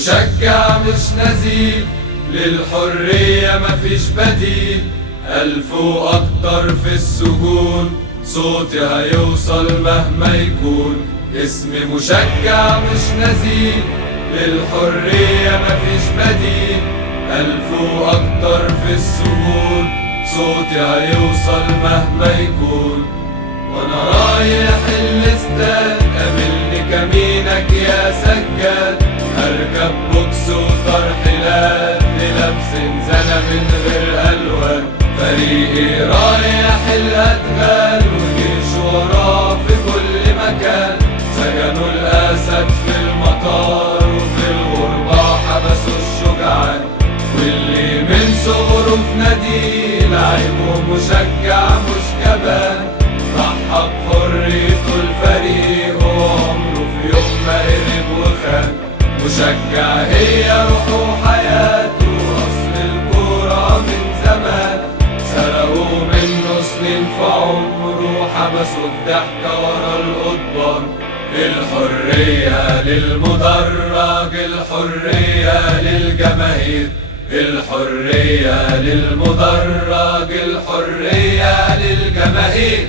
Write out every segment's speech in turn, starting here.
مشجع مش نزيل، للحرية مفيش بديل. 1000 وأكتر في السجون، صوتي هيوصل مهما يكون. اسمي مشجع مش نزيل، للحرية مفيش بديل. 1000 وأكتر في السجون، صوتي هيوصل مهما يكون. وانا رايح الاستاد قابلني كمينك يا سجاد. اركب بوكس وترحيلات للبس زنة من غير الوان. فريقي رايح الادغال والجيش وراه في كل مكان. سجنوا الاسد في المطار وفي الغربة حبسوا الشجعان. واللي من صغره في ناديه لعيب ومشجع مش جبان. ضحى بحريته الفريق وعمره في يوم ما هرب وخان. مشجع هي روحه وحياته، أصل الكورة من زمان. سرقوا منه سنين في عمره، حبسوا الضحكة ورا القضبان. الحرية للمدرج، الحرية للجماهير. الحرية للمدرج، الحرية للجماهير.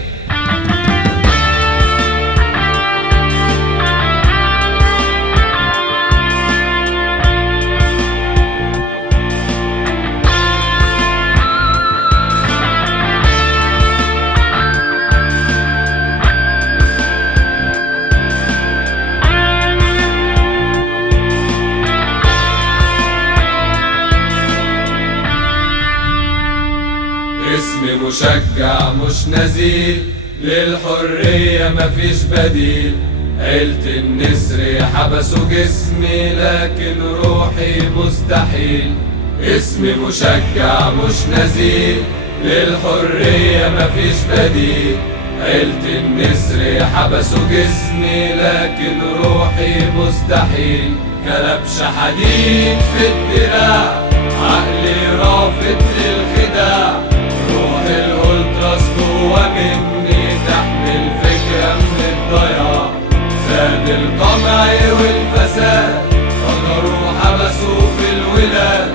اسمي مشجع مش نزيل، للحرية مفيش بديل. عيلة النسر حبسوا جسمي لكن روحي مستحيل. اسمي مشجع مش نزيل، للحرية مفيش بديل. عيلة النسر حبسوا جسمي لكن روحي مستحيل. كلبش حديد في الدراع، عقلي رافض للخداع. روح الأولتراس جوا مني تحمل فكرة من الضياع. زاد القمع والفساد، غدروا حبسوا في الولاد.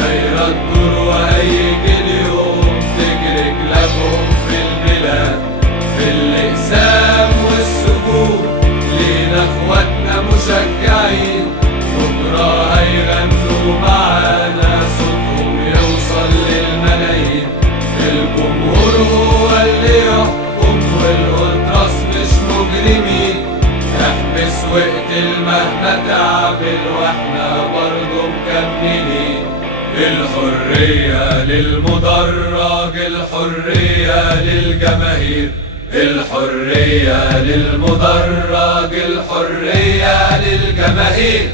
دايرة تدور وهيجي اليوم تجري كلابهم في البلاد. في الأقسام والسجون لينا اخواتنا مشجعين. بكرة هيغنوا معانا صوتهم يوصل للملايين. الجمهور هو اللي يحكم والأولتراس مش مجرمين. احبس واقتل مهما تعمل واحنا برضو مكملين. الحرية للمدرج، الحرية للجماهير. الحرية للمدرج، الحرية للجماهير.